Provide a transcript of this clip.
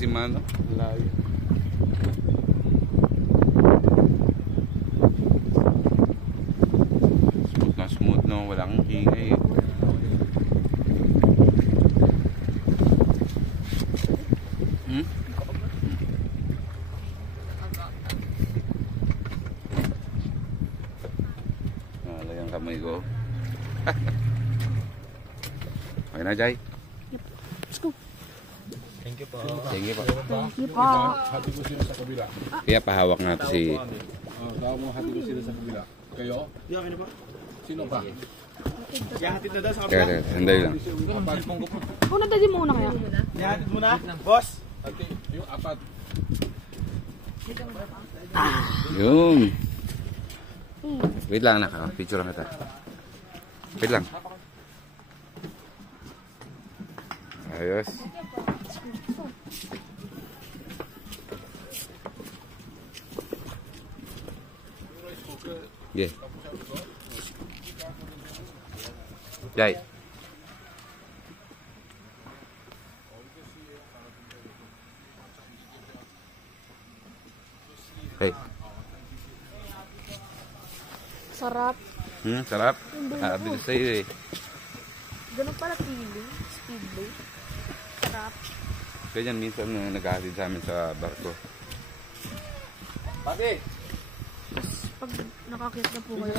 si Mano. Layo. Smooth no, walang ingay. Nalagyan kamay ko. Okay na, Jai? Yep. Let's go. Thank you po. Thank you po. Thank you po. Hati ko sila sa kabila. Kaya pahawak natin si... Tawag mo, hati ko sila sa kabila. Kayo? Yung akin na ba? Sino ba? Ihahatid na daw sa Teka, kabila. teka, sandali lang. Una, daddy muna kaya. Ihahatid mo na, boss. Hati, yung apat. Yun. Wait lang, anak. Picture lang kita. Wait lang. Ayos. Yeah. Jai. Hey. Sarap. Sarap. Sabi ko sa'yo eh. Ganun pala feeling. Speedway. Sarap. Kaya yan minsan nag-ahatid sa amin sa barko. Pati. Pag nakakit na po kayo.